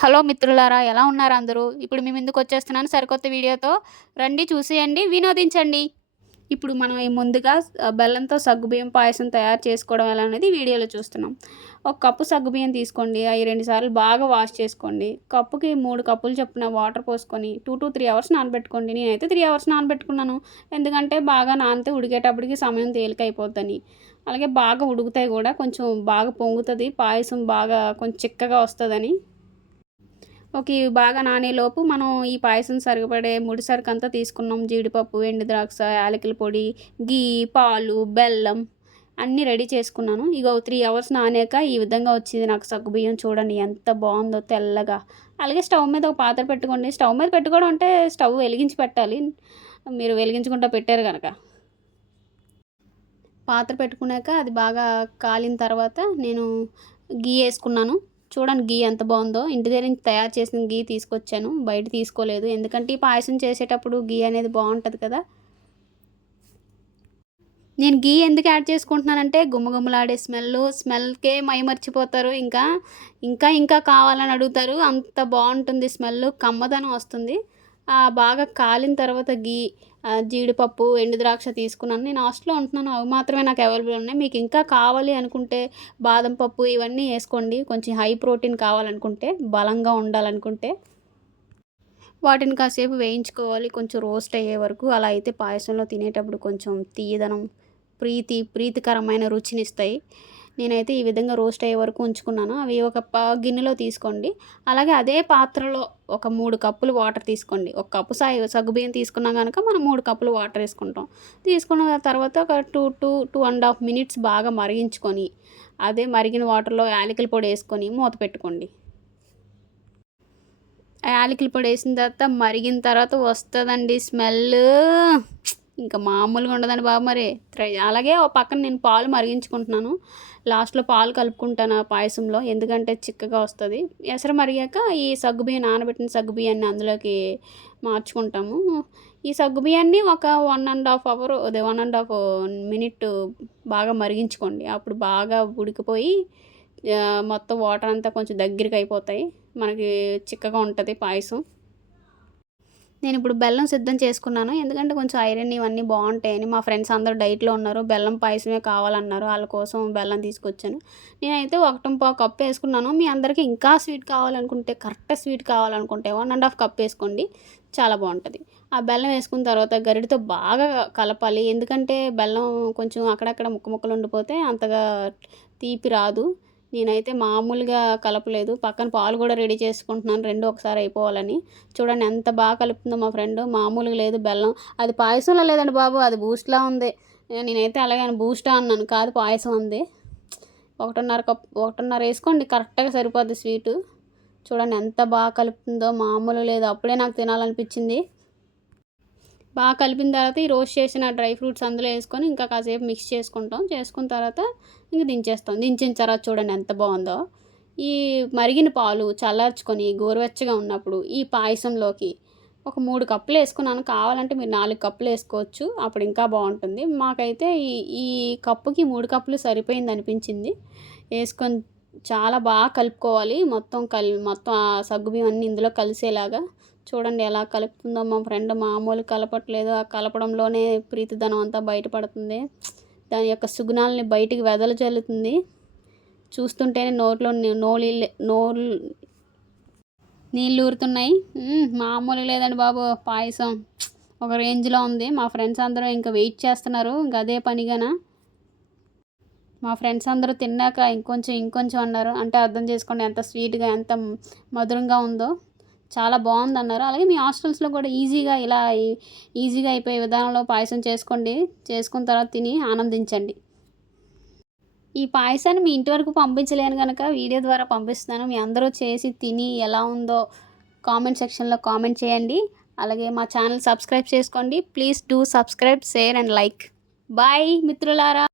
Hello మిత్రులారా ఎలా ఉన్నారు అందరూ? ఇప్పుడు మీ ముందుకు వచ్చేస్తున్నాను సరికొత్త వీడియోతో. రండి చూసేయండి వినోదించండి. ఇప్పుడు మనం ముందుగా బెల్లంతో సగ్గుబియ్యం పాయసం తయారు చేసుకోవడం ఎలా అనేది వీడియోలో చూస్తున్నాం. ఒక కప్పు సగ్గుబియ్యం తీసుకోండి అవి రెండు సార్లు బాగా వాష్ చేసుకోండి. కప్పుకి మూడు కప్పులు చొప్పున వాటర్ పోసుకొని టూ టు త్రీ అవర్స్ నానబెట్టుకోండి. నేనైతే త్రీ అవర్స్ నానబెట్టుకున్నాను. ఎందుకంటే బాగా నానితే ఉడికేటప్పటికి సమయం తేలికైపోతుంది. అలాగే బాగా ఉడుకుతాయి కూడా కొంచెం బాగా పొంగుతుంది పాయసం బాగా కొంచెం చిక్కగా వస్తుందని. ఒక ఇవి బాగా నానేలోపు మనం ఈ పాయసం సరిపడే ముడి సరుకు అంతా తీసుకున్నాం. జీడిపప్పు ఎండు ద్రాక్ష యాలకుల పొడి గీ పాలు బెల్లం అన్నీ రెడీ చేసుకున్నాను. ఇక త్రీ అవర్స్ నానాక ఈ విధంగా వచ్చింది నాకు సగ్గుబియ్యం చూడండి ఎంత బాగుందో తెల్లగా. అలాగే స్టవ్ మీద ఒక పాత్ర పెట్టుకోండి. స్టవ్ మీద పెట్టుకోవడం అంటే స్టవ్ వెలిగించి పెట్టాలి. మీరు వెలిగించుకుంటూ పెట్టారు కనుక పాత్ర పెట్టుకున్నాక అది బాగా కాలిన తర్వాత నేను గీ వేసుకున్నాను. చూడండి గీ ఎంత బాగుందో. ఇంటి దగ్గర నుంచి తయారు చేసిన గీ తీసుకొచ్చాను. బయట తీసుకోలేదు. ఎందుకంటే ఈ పాయసం చేసేటప్పుడు గీ అనేది బాగుంటుంది కదా. నేను గీ ఎందుకు యాడ్ చేసుకుంటున్నానంటే గుమ్మగుమ్మలాడే స్మెల్ స్మెల్కే మైమర్చిపోతారు ఇంకా ఇంకా ఇంకా కావాలని అడుగుతారు. అంత బాగుంటుంది స్మెల్. కమ్మదనం వస్తుంది. బాగా కాలిన తర్వాత గీ జీడిపప్పు ఎండు ద్రాక్ష తీసుకున్నాను. నేను హాస్టల్లో ఉంటున్నాను. అవి మాత్రమే నాకు అవైలబుల్ ఉన్నాయి. మీకు ఇంకా కావాలి అనుకుంటే బాదం పప్పు ఇవన్నీ వేసుకోండి. కొంచెం హై ప్రోటీన్ కావాలనుకుంటే బలంగా ఉండాలనుకుంటే. వాటిని కాసేపు వేయించుకోవాలి. కొంచెం రోస్ట్ అయ్యే వరకు. అలా అయితే పాయసంలో తినేటప్పుడు కొంచెం తీయదనం ప్రీతి ప్రీతికరమైన రుచినిస్తాయి. నేనైతే ఈ విధంగా రోస్ట్ అయ్యే వరకు ఉంచుకున్నాను. అవి ఒక గిన్నెలో తీసుకోండి. అలాగే అదే పాత్రలో ఒక మూడు కప్పులు వాటర్ తీసుకోండి. ఒక కప్పు సాయి సగ్గుబియ్యం తీసుకున్నాం కనుక మనం మూడు కప్పులు వాటర్ వేసుకుంటాం. తీసుకున్న తర్వాత ఒక two two two and half minutes బాగా మరిగించుకొని అదే మరిగిన వాటర్లో యాలకుల పొడి వేసుకొని మూత పెట్టుకోండి. యాలకుల పొడి వేసిన తర్వాత మరిగిన తర్వాత వస్తుందండి స్మెల్ ఇంకా మామూలుగా ఉండదండి బాబు మరి. ట్రై అలాగే ఓ పక్కన నేను పాలు మరిగించుకుంటున్నాను. లాస్ట్లో పాలు కలుపుకుంటాను ఆ పాయసంలో ఎందుకంటే చిక్కగా వస్తుంది. ఎసరు మరిగాక ఈ సగ్గుబియ్యం నానబెట్టిన సగ్గుబియ్యాన్ని అందులోకి మార్చుకుంటాము. ఈ సగ్గుబియ్యాన్ని ఒక వన్ అండ్ హాఫ్ అవర్ అదే వన్ అండ్ హాఫ్ మినిట్ బాగా మరిగించుకోండి. అప్పుడు బాగా ఉడికిపోయి మొత్తం వాటర్ అంతా కొంచెం దగ్గరికి అయిపోతాయి. మనకి చిక్కగా ఉంటుంది పాయసం. నేను ఇప్పుడు బెల్లం సిద్ధం చేసుకున్నాను. ఎందుకంటే కొంచెం ఐరన్ ఇవన్నీ బాగుంటాయని మా ఫ్రెండ్స్ అందరూ డైట్లో ఉన్నారు. బెల్లం పాయసమే కావాలన్నారు. వాళ్ళ కోసం బెల్లం తీసుకొచ్చాను. నేనైతే ఒకటం పావు కప్ వేసుకున్నాను. మీ అందరికీ ఇంకా స్వీట్ కావాలనుకుంటే కరెక్ట్ స్వీట్ కావాలనుకుంటే వన్ అండ్ హాఫ్ కప్ వేసుకోండి. చాలా బాగుంటుంది. ఆ బెల్లం వేసుకున్న తర్వాత గరిటతో బాగా కలపాలి. ఎందుకంటే బెల్లం కొంచెం అక్కడక్కడ ముక్క ముక్కలు ఉండిపోతే అంతగా తీపి రాదు. నేనైతే మామూలుగా కలపలేదు. పక్కన పాలు కూడా రెడీ చేసుకుంటున్నాను. రెండు ఒకసారి అయిపోవాలని. చూడండి ఎంత బాగా కలుపుతుందో మా ఫ్రెండ్. మామూలుగా లేదు బెల్లం. అది పాయసంలో లేదండి బాబు. అది బూస్ట్లా ఉంది. నేనైతే అలాగే బూస్టా అన్నాను. కాదు పాయసం ఉంది ఒకటిన్నర కప్ ఒకటిన్నర వేసుకోండి. కరెక్ట్గా సరిపోద్ది స్వీటు. చూడండి ఎంత బాగా కలుపుతుందో. మామూలు లేదు. అప్పుడే నాకు తినాలనిపించింది. బాగా కలిపిన తర్వాత ఈ రోస్ట్ చేసిన డ్రై ఫ్రూట్స్ అందులో వేసుకొని ఇంకా కాసేపు మిక్స్ చేసుకుంటాం. చేసుకున్న తర్వాత ఇంక దించేస్తాం. దించిన తర్వాత చూడండి ఎంత బాగుందో. ఈ మరిగిన పాలు చల్లార్చుకొని గోరువెచ్చగా ఉన్నప్పుడు ఈ పాయసంలోకి ఒక మూడు కప్పులు వేసుకున్నాను. కావాలంటే మీరు నాలుగు కప్పులు వేసుకోవచ్చు. అప్పుడు ఇంకా బాగుంటుంది. మాకైతే ఈ ఈ కప్పుకి మూడు కప్పులు సరిపోయింది అనిపించింది. వేసుకొని చాలా బాగా కలుపుకోవాలి. మొత్తం కల్ మొత్తం ఆ సగ్గుబియ్యం అన్నీ ఇందులో కలిసేలాగా చూడండి ఎలా కలుపుతుందో. మా ఫ్రెండ్ మామూలు కలపట్లేదు. ఆ కలపడంలోనే ప్రీతిధనం అంతా బయటపడుతుంది. దాని యొక్క సుగుణాలని బయటికి వెదలజల్లుతుంది. చూస్తుంటేనే నోట్లో ని- నోళ్ళు నోరు నీళ్ళు ఊరుతున్నాయి మామూలు లేదండి బాబు పాయసం. ఒక రేంజ్లో ఉంది. మా ఫ్రెండ్స్ అందరూ ఇంకా వెయిట్ చేస్తున్నారు. ఇంకా అదే పనిగానా. మా ఫ్రెండ్స్ అందరూ తిన్నాక ఇంకొంచెం ఇంకొంచెం అన్నారు. అంటే అర్థం చేసుకోండి ఎంత స్వీట్గా ఎంత మధురంగా ఉందో. చాలా బాగుంది అన్నారు అలాగే మీ హాస్టల్స్లో కూడా ఈజీగా ఇలా ఈ- ఈజీగా అయిపోయే విధానంలో పాయసం చేసుకోండి. చేసుకున్న తర్వాత తిని ఆనందించండి. ఈ పాయసాన్ని మీ ఇంటి వరకు పంపించలేను కనుక వీడియో ద్వారా పంపిస్తున్నాను. మీ అందరూ చేసి తిని ఎలా ఉందో కామెంట్ సెక్షన్లో కామెంట్ చేయండి. అలాగే మా ఛానల్ సబ్స్క్రైబ్ చేసుకోండి. Please do subscribe share and like. Bye మిత్రులారా.